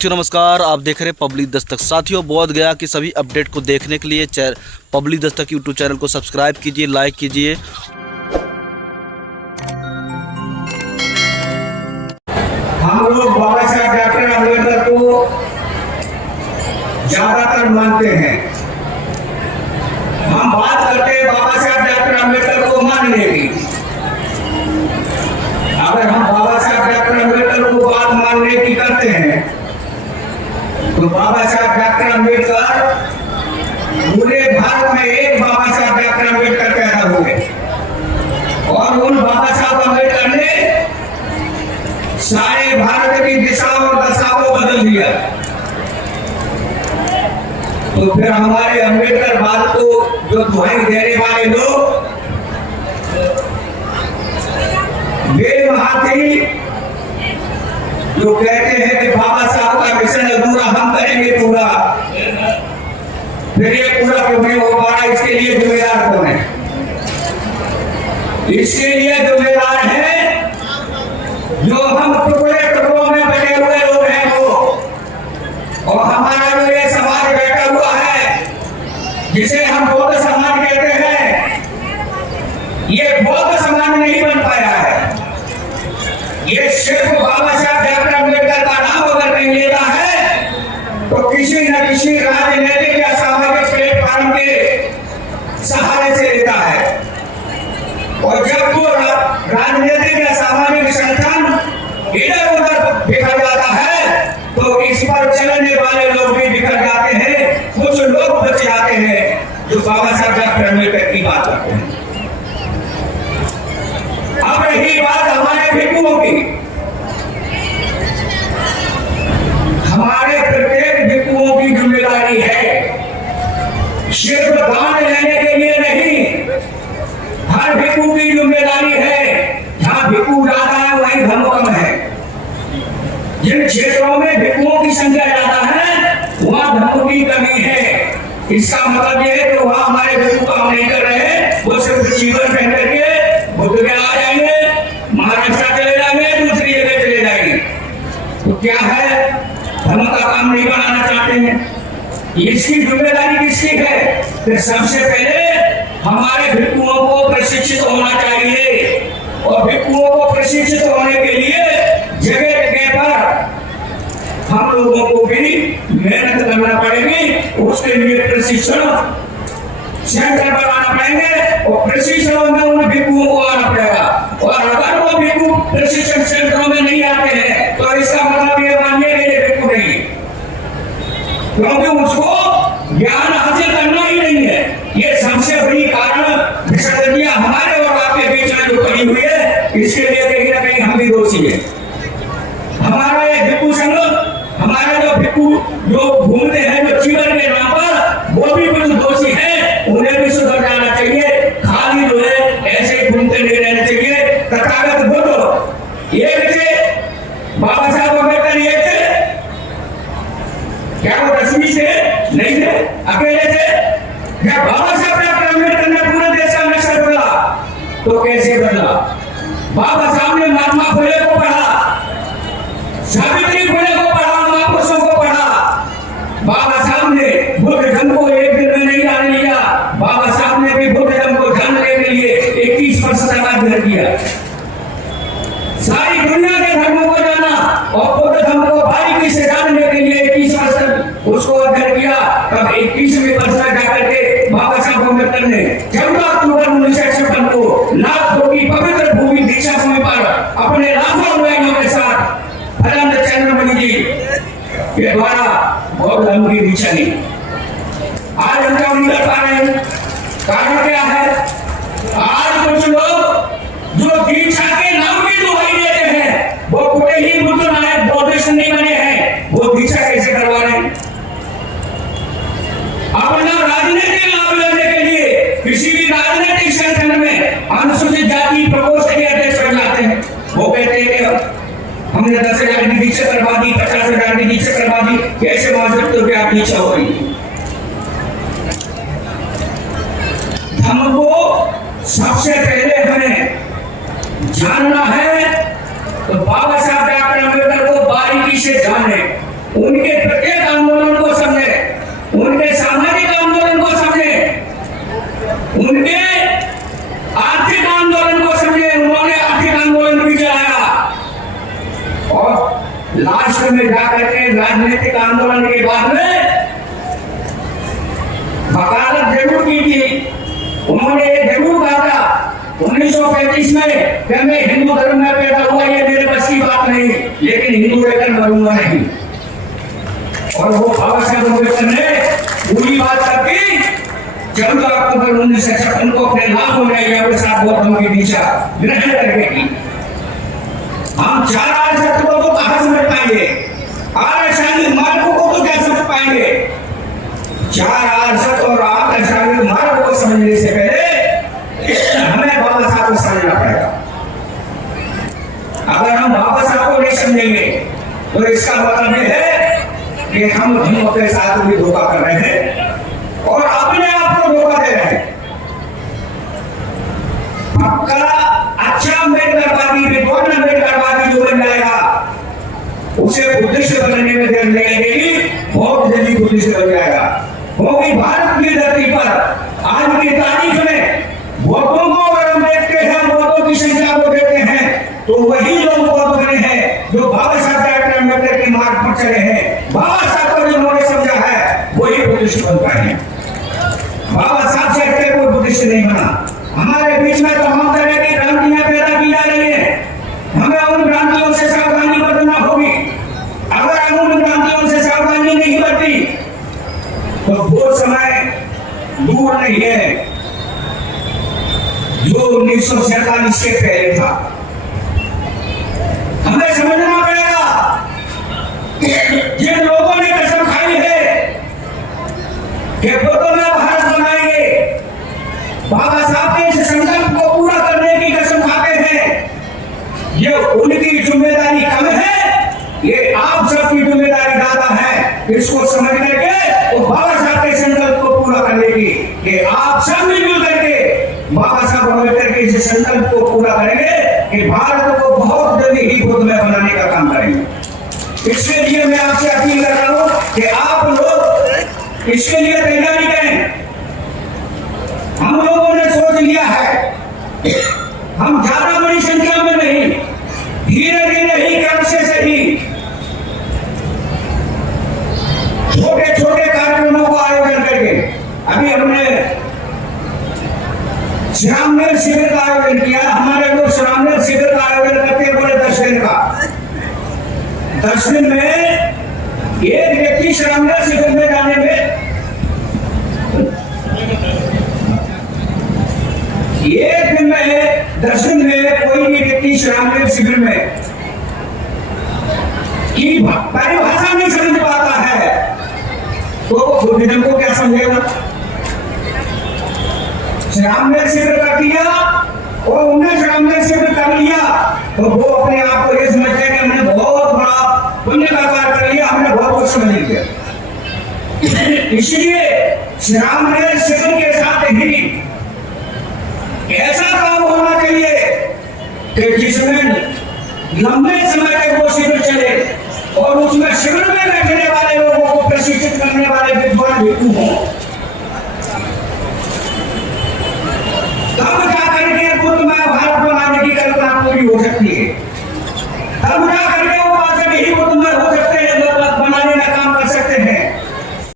साथियों नमस्कार, आप देख रहे हैं पब्लिक दस्तक। साथियों, बोध गया की सभी अपडेट को देखने के लिए पब्लिक दस्तक यूट्यूब चैनल को सब्सक्राइब कीजिए, लाइक कीजिए। हम लोग बाबा साहब डॉक्टर अम्बेडकर को ज्यादातर मानते हैं। हम बात करते हैं बाबा साहब डॉक्टर अम्बेडकर को मानने की। अगर हम बाबा साहब डॉक्टर अम्बेडकर को बात मानने की करते हैं तो बाबा साहब डॉक्टर अम्बेडकर पूरे भारत में एक बाबा साहब डॉक्टर अम्बेडकर पैदा हुए और उन बाबा साहब अम्बेडकर ने सारे भारत की दिशा और दशा को बदल दिया। तो फिर हमारे अम्बेडकर बात को जो दुहाई देने वाले लोग वे महाती जो कहते हैं कि बाबा साहब का मिशन अधूरा, हम करेंगे पूरा। फिर ये पूरा क्यों नहीं हो पा रहा, इसके लिए जिम्मेदार कौन है? इसके लिए जिम्मेदार है जो हम टुकड़े टुकड़ों में बने हुए लोग हैं वो, और हमारा जो ये समाज बैठा हुआ है जिसे हम बौद्ध समाज कहते हैं, ये बौद्ध समाज नहीं बन पाया है। ये सिर्फ बाबा साहब डॉक्टर अम्बेडकर का नाम अगर नहीं लेता है तो किसी न किसी राजनीतिक या सामाजिक प्लेटफॉर्म के सहारे से लेता है, और जब वो राजनीतिक या सामाजिक संगठन इधर उधर बिखर जाता है तो इस पर चलने वाले लोग भी बिखर जाते हैं। कुछ लोग बच जाते हैं जो बाबा साहब डॉक्टर अम्बेडकर की बात करते हैं। अब रही बात हमारे भिक्षुओं की, हमारे प्रत्येक भिक्षुओं की जिम्मेदारी है, सिर्फ दान लेने के लिए नहीं। हर भिक्षु की जिम्मेदारी है, जहां भिक्षु ज्यादा है वहीं धर्म कम है। जिन क्षेत्रों में भिक्षुओं की संख्या ज्यादा है वहां धर्म की कमी है। इसका मतलब यह है कि वहां हमारे भिक्षु काम नहीं कर रहे, वो सिर्फ जीवन पहन करके बुद्ध गया आ जाएंगे, महाराष्ट्र चले जाएंगे, दूसरी जगह चले जाएंगे। तो क्या है, धर्म का काम नहीं बनाना चाहते हैं। इसकी जिम्मेदारी किसकी है? तो सबसे पहले हमारे भिक्षुओं को प्रशिक्षित होना चाहिए, और भिक्षुओं को प्रशिक्षित होने के लिए जगह जगह पर हम लोगों को भी मेहनत करना पड़ेगी। उसके लिए प्रशिक्षण सेंटर बनाना पड़ेंगे और प्रशिक्षण में उन भिक्षुओं को आना पड़ेगा। और अगर वो भिक्षु प्रशिक्षण सेंटरों में नहीं आते हैं तो इसका मतलब ये मानिए कि ये भिक्षु नहीं है, क्योंकि उसको ज्ञान हासिल करना ही नहीं है। ये सबसे बड़ी कारण विसर्जनिया हमारे और आपके बीच में जो पड़ी हुई है, इसके लिए कहीं ना कहीं हम भी दोषी है। हमारा ये भिक्षु संघ, हमारे जो भिक्षु जो घूमते हैं जो जीवन के नाम पर, वो भी कुछ दोषी है, उन्हें भी सुधर जाना चाहिए। खाली जो है ऐसे घूमते नहीं रहना चाहिए। तथागत बुद्ध एक थे, बाबा साहब अम्बेडकर एक थे, क्या वो 10वीं से नहीं थे, अकेले थे? क्या बाबा साहब डॉक्टर अम्बेडकर ने पूरे देश का नक्शा बदला? तो कैसे बदला? बाबा साहब ने महात्मा फुले को पढ़ा, सावित्री फुले को पढ़ा, महापुरुषों को पढ़ा। बाबा साहब ने बुद्ध धर्म को एक दिन में नहीं जान लिया, बाबा साहब ने भी बुद्ध धर्म को जानने के लिए 21 वर्ष तक अध्ययन किया, सारी दुनिया के धर्मों को जाना, और बुद्ध धर्म को बारीकी से जानने के लिए 21 वर्ष तक उसको अध्ययन किया। तब 21वें वर्ष में जाकर के बाबा साहब अम्बेडकर ने 14 अक्टूबर 1956 को नागपुर की पवित्र भूमि दीक्षा भूमि पर अपने लाखों अनुयायियों के साथ आनंद चंद्रमणि जी के द्वारा बौद्ध धर्म की दीक्षा ली। आज हम क्या नहीं कर पा रहे हैं? कारण क्या है? आज कुछ लोग जो दीक्षा के नाम की दुहाई देते हैं वो पूरे ही बुद्ध नायक बौद्धिस्ट नहीं बने हैं, वो दीक्षा कैसे करवा रहे हैं? अपना राजनीतिक लाभ लेने के लिए किसी भी राजनीतिक संगठन में अनुसूचित जाति प्रकोष्ठ के अध्यक्ष बन जाते हैं। वो कहते हैं कि हमने 10,000 की दीक्षा करवा दी, 50,000 की दीक्षा करवा दी। कैसे मान सकते हो कि आप दीक्षा हो रही है? हमको सबसे पहले हमें जानना है तो बाबा साहब डॉक्टर अम्बेडकर को बारीकी से जाने, उनकी जाकर के राजनीतिक आंदोलन के बाद में वकालत जरूर की थी। उन्होंने ये जरूर कहा था 1935 में कि मैं हिंदू धर्म में पैदा हुआ, ये मेरे बस की बात नहीं, लेकिन हिंदू रहकर मरूंगा नहीं। और वो बाबा साहब अम्बेडकर ने पूरी बात करके 14 अक्टूबर 1956 को अपने लाखों न्यायियों के साथ गौतम की दीक्षा ग्रहण करके की। हम 4 आर्य सत्यों को कहां समझ पाएंगे? आर्य मार्गों को तो क्या समझ पाएंगे? 4 आर्य सत्य और आर्य मार्ग को समझने से पहले हमें बाबा साहब को समझना पड़ेगा। अगर हम बाबा साहब को नहीं समझेंगे तो इसका मतलब यह है कि हम हिंदुओं के साथ भी धोखा कर रहे हैं और अपने आप को धोखा दे रहे हैं। पक्का अच्छा अम्बेडकरवादी, विद्वान अम्बेडकरवादी जो बन जाएगा उसे बुद्धिस्ट बनने में देर नहीं लगेगी, बहुत जल्दी बुद्धिस्ट बन जाएगा। क्योंकि भारत की धरती पर आज की तारीख में बौद्धों को अगर हम देखते हैं, बौद्धों की संख्या को देखते हैं, तो वही लोग बौद्ध बने हैं जो बाबा साहब डॉक्टर अम्बेडकर के मार्ग पर चले हैं। बाबा साहब को जिन्होंने समझा है वही बुद्धिस्ट बन पाए हैं। बाबा साहब से हटकर कोई बुद्धिस्ट नहीं बना। हमारे बीच में तमाम तरह की भ्रांतियां पैदा की जा रही है, हमें उन भ्रांतियों से सावधानी बरतना होगी। अगर हम उन भ्रांतियों से सावधानी नहीं बरती तो वो समय दूर नहीं है जो 1947 के पहले था। हमें समझना पड़ेगा जिन लोगों ने कसम खाई है कि बुद्ध में भारत बनाएंगे, बाबा साहब के इस संकल्प को पूरा करने की कसम खाते हैं, ये उनकी जिम्मेदारी कम है, ये आप सबकी जिम्मेदारी ज्यादा है। इसको समझ करके और बाबा साहब के संकल्प को पूरा करने की, कि आप सब मिलजुल करके बाबा साहब अम्बेडकर के इस संकल्प को पूरा करेंगे कि भारत को बहुत जल्दी ही बुद्ध में बनाने का काम करेंगे। इसके लिए मैं आपसे अपील कर रहा हूं कि आप लोग इसके लिए तैयारी करें। हम लोगों ने सोच लिया है, हम ज्यादा बड़ी संख्या में नहीं, धीरे धीरे ही, क्रम से सही छोटे छोटे कार्यक्रमों को आयोजन करके, अभी हमने श्रामनेर शिविर का आयोजन किया। हमारे लोग श्रामनेर शिविर का आयोजन करते हैं पूरे 10 दिन का। 10 दिन में एक व्यक्ति श्रामनेर शिविर में जाने में, एक दिन में 10 दिन में कोई भी व्यक्ति श्रामनेर शिविर में की परिभाषा नहीं समझ पाता है तो बुद्धिज्म को क्या समझेगा? श्रामनेर शिविर कर दिया और उन्हें श्रामनेर शिविर कर लिया तो वो अपने आप को ये समझते हैं कि हमने बहुत बड़ा पुण्य का कार्य कर लिया, हमने बहुत कुछ समझ लिया। इसलिए श्रामनेर शिविर के साथ ही ऐसा काम होना चाहिए कि जिसमें लंबे समय तक वो शिविर चले और उसमें शिविर में